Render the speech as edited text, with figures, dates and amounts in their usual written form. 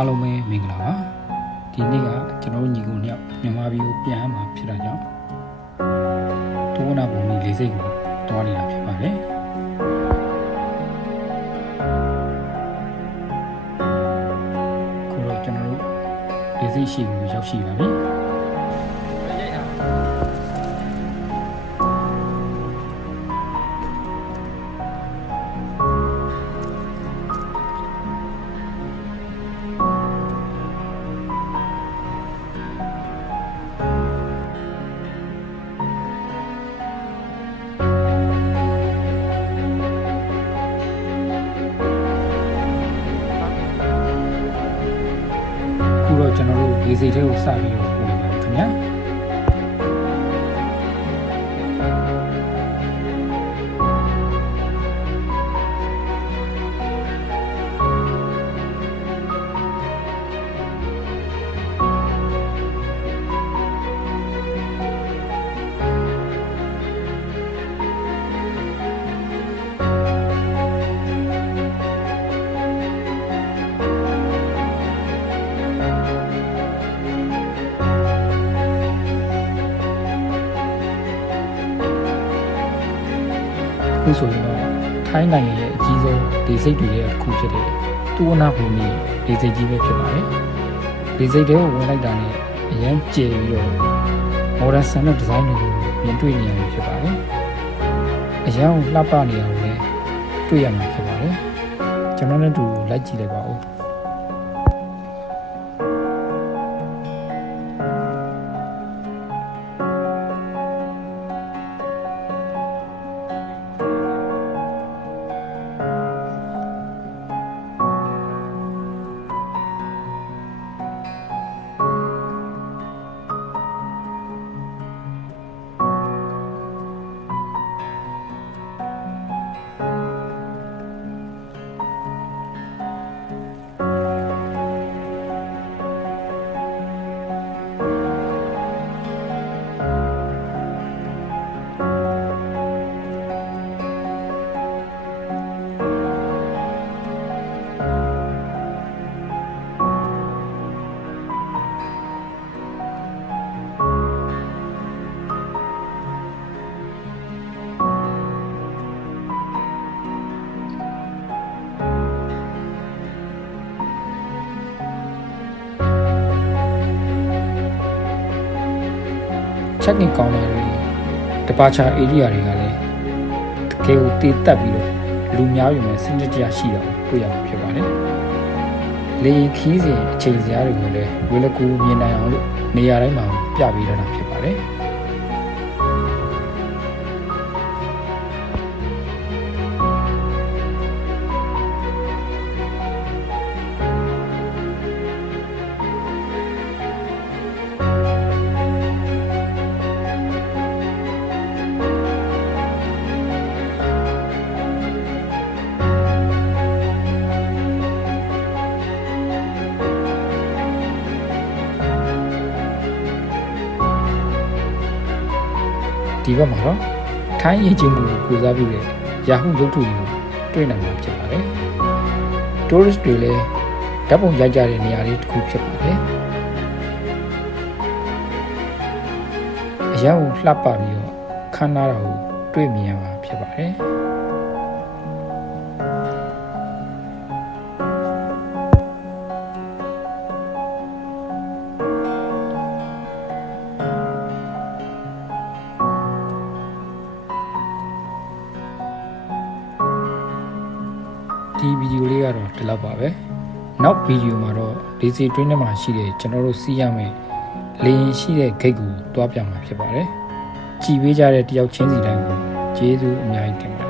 အားလုံးပဲမင်္ဂလာပါဒီနေ့ကကျွန်တော်တို့ညီကိုနှစ်ယောက်မြန်မာပြည်ကိုပြန်မှာဖြစ်တာကြောင့်တိုးနာဘုံကြီးလေးစိတ်ကိုတွားနေတာဖြစ်ပါတယ်ခုတော့ကျွန်တော်တို့လေးစိတ်ရှိကိုရောက်ရှိပါပြီတော့ကျွန်တော်တို့ဒီစိတ်ထဲကိုစပြီးတော့ဝင်ပါခင်ဗျာခုဆိုရင်တော့ထိုင်းနိုင်ငံရဲ့အကြီးဆုံးဒေစိတ်တွေရဲ့တစ်ခုဖြစ်တဲ့တူဝနာဘူမီဒေစိတ်ကြီးပဲဖြစ်ပါတယ်ဒေစိတ်တွေကိုဝင်လိုက်တာနဲ့အရန်ကျယ်ပြီးတော့ modern standard design တွေကိုမြင်တွေ့နေရမှာဖြစ်ပါတယ်အရန်ကိုလှပနေတာကိုလည်းတွေ့ရမှာဖြစ်ပါတယ်ကျွန်တော်လည်းတူလိုက်ကြည့်လိုက်ပါဦးချက်နေကောင်းတာတွေတပါချာ area တွေကလည်းတကယ်ကိုတည်တက်ပြီးတော့လူများอยู่မဲ့စနစ်တရားရှိတာကိုတွေ့ရမှာဖြစ်ပါတယ်။လေခီးစဉ်အချိန်စရာတွေကိုလည်းဝေလကူမြင်နိုင်အောင်လို့နေရာတိုင်းမှာပြပေးထားတာဖြစ်ပါတယ်။ဒီဘက်မှာတော့ထိုင်းရင်ချင်းမှုကိုစားပြုတဲ့ရာဟုရုပ်ထုတွေကိုတွေ့နိုင်မှာဖြစ်ပါတယ်။ tourist တွေလည်းဓာတ်ပုံရိုက်ကြတဲ့နေရာလေးတစ်ခုဖြစ်ပါတယ်။အရာကိုလှပပြီးတော့ခမ်းနားတာကိုတွေ့မြင်ရမှာဖြစ်ပါတယ်။ဒီဗီဒီယိုလေးကတော့ဒီလောက်ပါပဲနောက်ဗီဒီယိုမှာတော့ဒီစီတွင်းထဲမှာရှိတဲ့ကျွန်တော်တို့စီးရမယ့်လေရင်ရှိတဲ့ဂိတ်ကိုတွားပြမှာဖြစ်ပါတယ်ကြည်ပေးကြတဲ့တယောက်ချင်းစီတိုင်းကိုကျေးဇူးအများကြီးတင်ပါတယ်